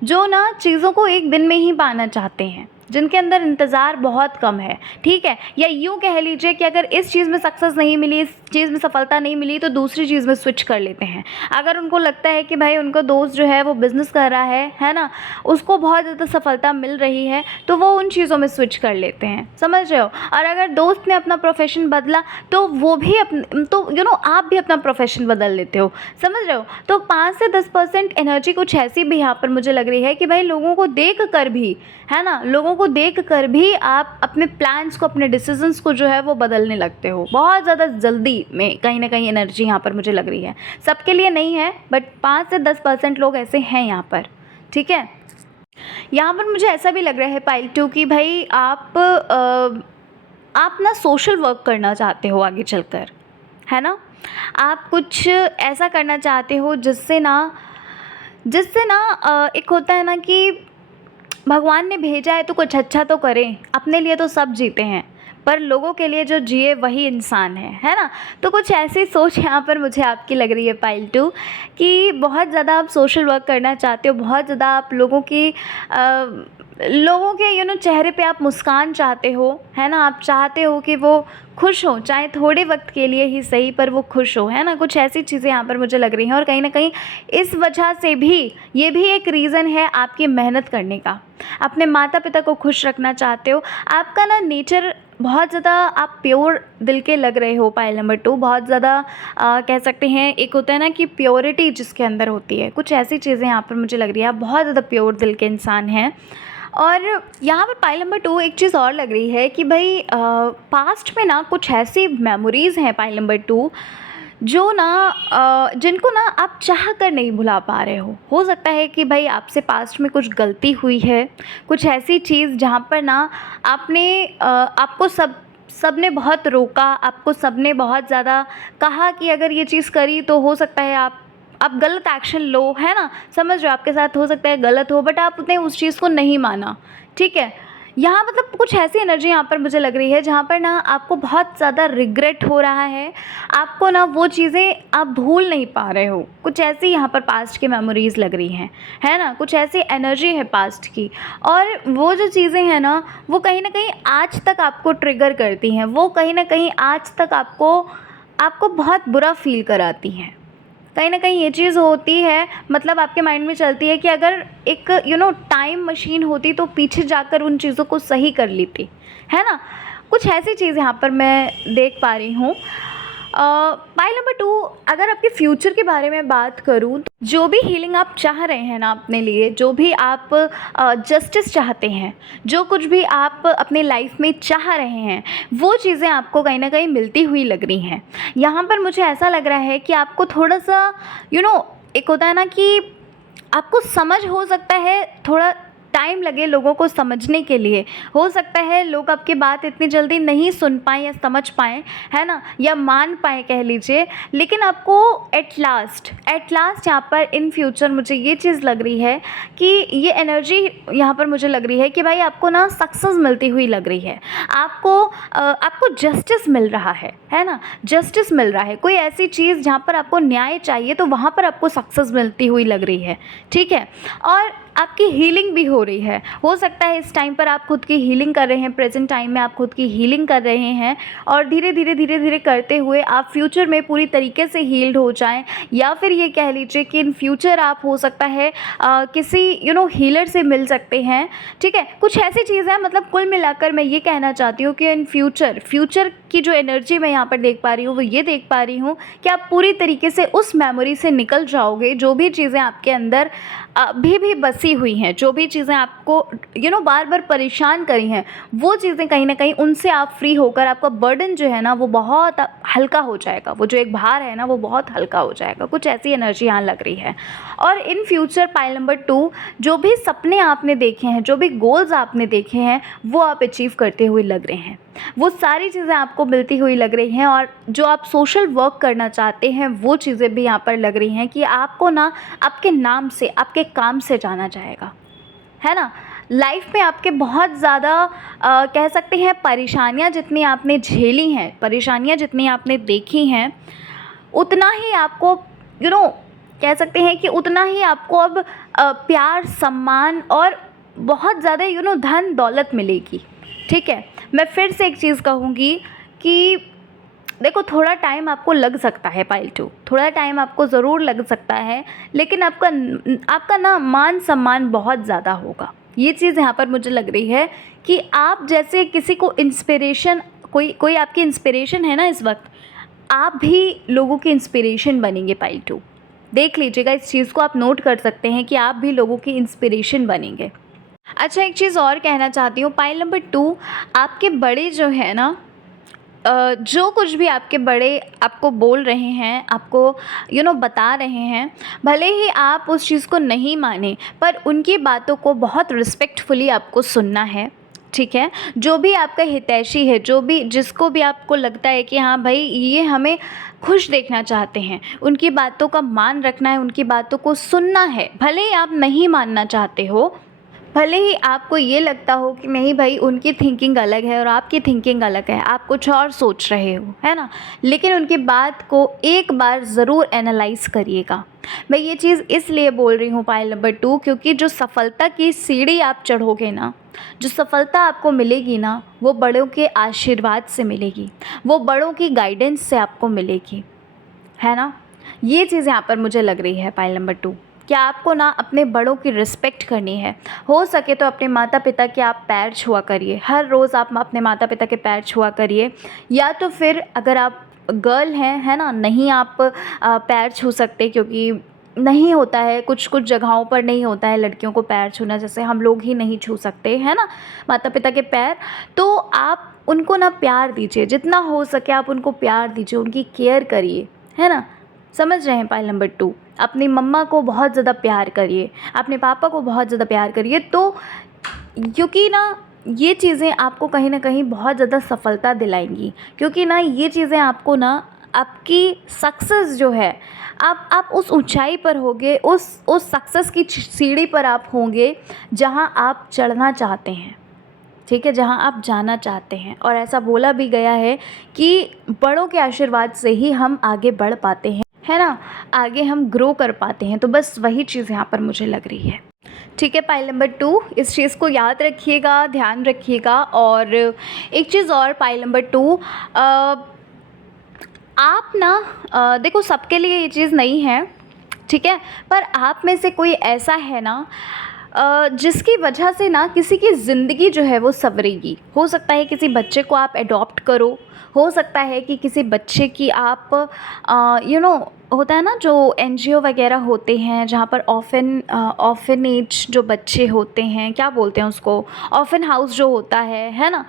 जो ना चीज़ों को एक दिन में ही पाना चाहते हैं, जिनके अंदर इंतज़ार बहुत कम है, ठीक है? या यूँ कह लीजिए कि अगर इस चीज़ में सक्सेस नहीं मिली, इस चीज़ में सफलता नहीं मिली तो दूसरी चीज़ में स्विच कर लेते हैं। अगर उनको लगता है कि भाई उनका दोस्त जो है वो बिज़नेस कर रहा है ना, उसको बहुत ज़्यादा सफलता मिल रही है तो वो उन चीज़ों में स्विच कर लेते हैं, समझ रहे हो? और अगर दोस्त ने अपना प्रोफेशन बदला तो वो भी आप भी अपना प्रोफेशन बदल लेते हो, समझ रहे हो? तो 5 से 10% एनर्जी कुछ ऐसी भी यहाँ पर मुझे लग रही है कि भाई लोगों को देख कर भी, है ना, लोगों को देख कर भी आप अपने प्लान्स को, अपने डिसीजंस को जो है वो बदलने लगते हो बहुत ज़्यादा जल्दी में। कहीं ना कहीं एनर्जी यहाँ पर मुझे लग रही है, सबके लिए नहीं है बट 5 से 10% लोग ऐसे हैं यहाँ पर, ठीक है। यहाँ पर मुझे ऐसा भी लग रहा है पाइल 2 कि भाई आप ना सोशल वर्क करना चाहते हो आगे चलकर, है ना। आप कुछ ऐसा करना चाहते हो जिससे ना एक होता है ना कि भगवान ने भेजा है तो कुछ अच्छा तो करें। अपने लिए तो सब जीते हैं, पर लोगों के लिए जो जिए वही इंसान है ना। तो कुछ ऐसी सोच यहाँ पर मुझे आपकी लग रही है पाइल 2 कि बहुत ज़्यादा आप सोशल वर्क करना चाहते हो, बहुत ज़्यादा आप लोगों के चेहरे पे आप मुस्कान चाहते हो, है ना। आप चाहते हो कि वो खुश हो, चाहे थोड़े वक्त के लिए ही सही, पर वो खुश हो, है ना। कुछ ऐसी चीज़ें यहाँ पर मुझे लग रही हैं और कहीं ना कहीं इस वजह से भी ये भी एक रीज़न है आपकी मेहनत करने का। अपने माता पिता को खुश रखना चाहते हो। आपका ना नेचर बहुत ज़्यादा, आप प्योर दिल के लग रहे हो पाइल नंबर 2। बहुत ज़्यादा कह सकते हैं, एक होता है ना कि प्योरिटी जिसके अंदर होती है, कुछ ऐसी चीज़ें यहाँ पर मुझे लग रही है। आप बहुत ज़्यादा प्योर दिल के इंसान हैं। और यहाँ पर पाइल नंबर 2 एक चीज़ और लग रही है कि भाई पास्ट में ना कुछ ऐसी मेमोरीज़ हैं पाइल नंबर 2 जो ना जिनको ना आप चाह कर नहीं भुला पा रहे हो सकता है कि भाई आपसे पास्ट में कुछ गलती हुई है, कुछ ऐसी चीज़ जहाँ पर ना आपको सबने बहुत रोका, आपको सबने बहुत ज़्यादा कहा कि अगर ये चीज़ करी तो हो सकता है आप गलत एक्शन लो, है ना। समझ रहे हो, आपके साथ हो सकता है गलत हो, बट आपने उस चीज़ को नहीं माना, ठीक है। यहाँ मतलब कुछ ऐसी एनर्जी यहाँ पर मुझे लग रही है जहाँ पर ना आपको बहुत ज़्यादा रिग्रेट हो रहा है। आपको ना वो चीज़ें आप भूल नहीं पा रहे हो। कुछ ऐसी यहाँ पर पास्ट की मेमोरीज़ लग रही हैं, है ना। कुछ ऐसी एनर्जी है पास्ट की, और वो जो चीज़ें हैं ना वो कहीं ना कहीं आज तक आपको ट्रिगर करती हैं। वो कहीं ना कहीं आज तक आपको बहुत बुरा फील कराती हैं। कहीं ना कहीं ये चीज़ होती है, मतलब आपके माइंड में चलती है कि अगर एक टाइम मशीन होती तो पीछे जाकर उन चीज़ों को सही कर लेती, है ना। कुछ ऐसी चीज़ यहाँ पर मैं देख पा रही हूँ। पाइल नंबर 2, अगर आपके फ्यूचर के बारे में बात करूँ तो जो भी हीलिंग आप चाह रहे हैं ना अपने लिए, जो भी आप जस्टिस चाहते हैं, जो कुछ भी आप अपने लाइफ में चाह रहे हैं, वो चीज़ें आपको कहीं ना कहीं मिलती हुई लग रही हैं। यहाँ पर मुझे ऐसा लग रहा है कि आपको थोड़ा सा एक होता है ना कि आपको समझ हो सकता है थोड़ा टाइम लगे लोगों को समझने के लिए। हो सकता है लोग आपकी बात इतनी जल्दी नहीं सुन पाएँ या समझ पाएँ, है ना, या मान पाएँ कह लीजिए, लेकिन आपको एट लास्ट यहाँ पर इन फ्यूचर मुझे ये चीज़ लग रही है कि ये एनर्जी यहाँ पर मुझे लग रही है कि भाई आपको ना सक्सेस मिलती हुई लग रही है। आपको जस्टिस मिल रहा है ना, जस्टिस मिल रहा है। कोई ऐसी चीज़ जहाँ पर आपको न्याय चाहिए तो वहाँ पर आपको सक्सेस मिलती हुई लग रही है, ठीक है। और आपकी हीलिंग भी हो रही है। हो सकता है इस टाइम पर आप खुद की हीलिंग कर रहे हैं, प्रेजेंट टाइम में आप खुद की हीलिंग कर रहे हैं, और धीरे धीरे करते हुए आप फ्यूचर में पूरी तरीके से हील्ड हो जाएं, या फिर ये कह लीजिए कि इन फ्यूचर आप हो सकता है किसी हीलर से मिल सकते हैं, ठीक है। कुछ ऐसी चीज़ है, मतलब कुल मिलाकर मैं ये कहना चाहती हूँ कि इन फ्यूचर की जो एनर्जी मैं यहाँ पर देख पा रही हूँ वो ये देख पा रही हूँ कि आप पूरी तरीके से उस मेमोरी से निकल जाओगे। जो भी चीज़ें आपके अंदर अभी भी बसी हुई हैं, जो भी चीज़ें आपको बार बार परेशान करी हैं, वो चीज़ें कहीं ना कहीं उनसे आप फ्री होकर आपका बर्डन जो है ना वो बहुत हल्का हो जाएगा। वो जो एक भार है ना वो बहुत हल्का हो जाएगा। कुछ ऐसी एनर्जी यहाँ लग रही है। और इन फ्यूचर पाइल नंबर 2, जो भी सपने आपने देखे हैं, जो भी गोल्स आपने देखे हैं, वो आप अचीव करते हुए लग रहे हैं। वो सारी चीज़ें आपको मिलती हुई लग रही हैं। और जो आप सोशल वर्क करना चाहते हैं वो चीज़ें भी यहाँ पर लग रही हैं कि आपको ना आपके नाम से, आपके काम से जाना जाएगा, है ना। लाइफ में आपके बहुत ज़्यादा कह सकते हैं परेशानियाँ जितनी आपने झेली हैं, परेशानियाँ जितनी आपने देखी हैं, उतना ही आपको कह सकते हैं कि उतना ही आपको अब प्यार, सम्मान और बहुत ज़्यादा धन दौलत मिलेगी, ठीक है। मैं फिर से एक चीज़ कहूँगी कि देखो, थोड़ा टाइम आपको लग सकता है पाइल 2, थोड़ा टाइम आपको ज़रूर लग सकता है, लेकिन आपका ना मान सम्मान बहुत ज़्यादा होगा। ये चीज़ यहाँ पर मुझे लग रही है कि आप जैसे किसी को इंस्पिरेशन, कोई आपकी इंस्पिरेशन है ना इस वक्त, आप भी लोगों की इंस्पिरेशन बनेंगे पाइल 2। देख लीजिएगा, इस चीज़ को आप नोट कर सकते हैं कि आप भी लोगों की इंस्पिरेशन बनेंगे। अच्छा, एक चीज़ और कहना चाहती हूँ, पाइल नंबर 2, आपके बड़े जो है ना, जो कुछ भी आपके बड़े आपको बोल रहे हैं, आपको बता रहे हैं, भले ही आप उस चीज़ को नहीं माने, पर उनकी बातों को बहुत रिस्पेक्टफुली आपको सुनना है, ठीक है? जो भी आपका हितैषी है, जो भी जिसको भी आपको लगता है कि हाँ भाई ये हमें खुश देखना चाहते हैं, उनकी बातों का मान रखना है, उनकी बातों को सुनना है। भले ही आप नहीं मानना चाहते हो, भले ही आपको ये लगता हो कि नहीं भाई उनकी थिंकिंग अलग है और आपकी थिंकिंग अलग है, आप कुछ और सोच रहे हो, है ना? लेकिन उनकी बात को एक बार ज़रूर एनालाइज़ करिएगा। मैं ये चीज़ इसलिए बोल रही हूँ पाइल नंबर 2, क्योंकि जो सफलता की सीढ़ी आप चढ़ोगे ना, जो सफलता आपको मिलेगी ना, वो बड़ों के आशीर्वाद से मिलेगी, वो बड़ों की गाइडेंस से आपको मिलेगी, है ना? ये चीज़ यहाँ पर मुझे लग रही है पाइल नंबर 2, कि आपको ना अपने बड़ों की रिस्पेक्ट करनी है। हो सके तो अपने माता पिता के आप पैर छुआ करिए, हर रोज़ आप अपने माता पिता के पैर छुआ करिए, या तो फिर अगर आप गर्ल हैं, है ना, नहीं आप पैर छू सकते, क्योंकि नहीं होता है, कुछ कुछ जगहों पर नहीं होता है लड़कियों को पैर छूना, जैसे हम लोग ही नहीं छू सकते, है ना, माता पिता के पैर। तो आप उनको ना प्यार दीजिए, जितना हो सके आप उनको प्यार दीजिए, उनकी केयर करिए, है ना? समझ रहे हैं पाइल नंबर 2? अपनी मम्मा को बहुत ज़्यादा प्यार करिए, अपने पापा को बहुत ज़्यादा प्यार करिए, तो क्योंकि ना ये चीज़ें आपको कहीं ना कहीं बहुत ज़्यादा सफलता दिलाएंगी, क्योंकि ना ये चीज़ें आपको ना आपकी सक्सेस जो है, आप उस ऊंचाई पर होगे, उस सक्सेस की सीढ़ी पर आप होंगे जहां आप चढ़ना चाहते हैं, ठीक है, जहां आप जाना चाहते हैं। और ऐसा बोला भी गया है कि बड़ों के आशीर्वाद से ही हम आगे बढ़ पाते हैं, है ना, आगे हम ग्रो कर पाते हैं। तो बस वही चीज़ यहाँ पर मुझे लग रही है, ठीक है। पाइल नंबर 2, इस चीज़ को याद रखिएगा, ध्यान रखिएगा। और एक चीज़ और पाइल नंबर 2, आप ना देखो, सबके लिए ये चीज़ नहीं है, ठीक है, पर आप में से कोई ऐसा है ना जिसकी वजह से ना किसी की ज़िंदगी जो है वो संवरेगी। हो सकता है किसी बच्चे को आप एडॉप्ट करो, हो सकता है कि किसी बच्चे की आप होता है ना, जो एनजीओ वगैरह होते हैं जहाँ पर ऑर्फनेज जो बच्चे होते हैं, क्या बोलते हैं उसको, ऑर्फन हाउस जो होता है ना,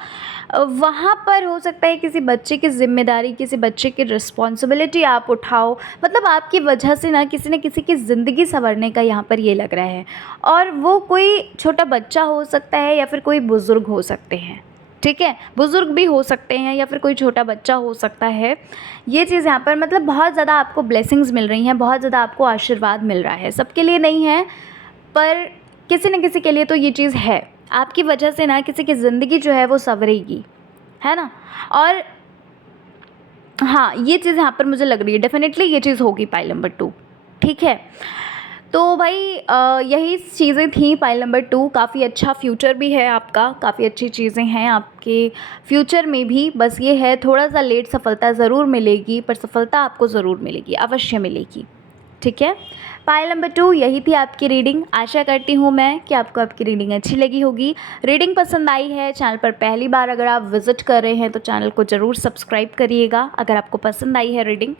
वहाँ पर हो सकता है किसी बच्चे की ज़िम्मेदारी, किसी बच्चे की रिस्पॉन्सिबिलिटी आप उठाओ। मतलब आपकी वजह से ना किसी न किसी की ज़िंदगी संवरने का यहाँ पर ये लग रहा है, और वो कोई छोटा बच्चा हो सकता है या फिर कोई बुज़ुर्ग हो सकते हैं, ठीक है, बुज़ुर्ग भी हो सकते हैं या फिर कोई छोटा बच्चा हो सकता है। ये चीज़ यहाँ पर मतलब बहुत ज़्यादा आपको ब्लेसिंग्स मिल रही हैं, बहुत ज़्यादा आपको आशीर्वाद मिल रहा है। सबके लिए नहीं है, पर किसी न किसी के लिए तो ये चीज़ है। आपकी वजह से ना किसी की ज़िंदगी जो है वो संवरेगी, है ना। और हाँ, ये चीज़ यहाँ पर मुझे लग रही है, डेफिनेटली ये चीज़ होगी पाइल नंबर 2, ठीक है। तो भाई यही चीज़ें थी पाइल नंबर 2। काफ़ी अच्छा फ्यूचर भी है आपका, काफ़ी अच्छी चीज़ें हैं आपके फ्यूचर में भी। बस ये है, थोड़ा सा लेट सफलता ज़रूर मिलेगी, पर सफलता आपको ज़रूर मिलेगी, अवश्य मिलेगी, ठीक है। पाइल नंबर 2, यही थी आपकी रीडिंग। आशा करती हूँ मैं कि आपको आपकी रीडिंग अच्छी लगी होगी। रीडिंग पसंद आई है, चैनल पर पहली बार अगर आप विज़िट कर रहे हैं तो चैनल को ज़रूर सब्सक्राइब करिएगा अगर आपको पसंद आई है रीडिंग।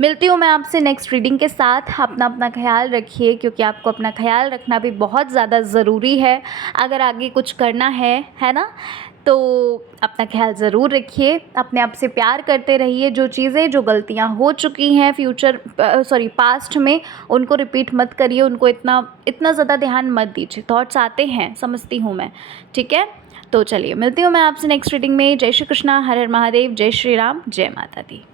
मिलती हूँ मैं आपसे नेक्स्ट रीडिंग के साथ। अपना ख्याल रखिए, क्योंकि आपको अपना ख्याल रखना भी बहुत ज़्यादा ज़रूरी है अगर आगे कुछ करना है ना। तो अपना ख्याल ज़रूर रखिए, अपने आप से प्यार करते रहिए। जो चीज़ें, जो गलतियाँ हो चुकी हैं पास्ट में, उनको रिपीट मत करिए, उनको इतना ज़्यादा ध्यान मत दीजिए। थॉट्स आते हैं, समझती हूँ मैं, ठीक है। तो चलिए, मिलती हूँ मैं आपसे नेक्स्ट रीडिंग में। जय श्री कृष्णा, हर हर महादेव, जय श्री राम, जय माता दी।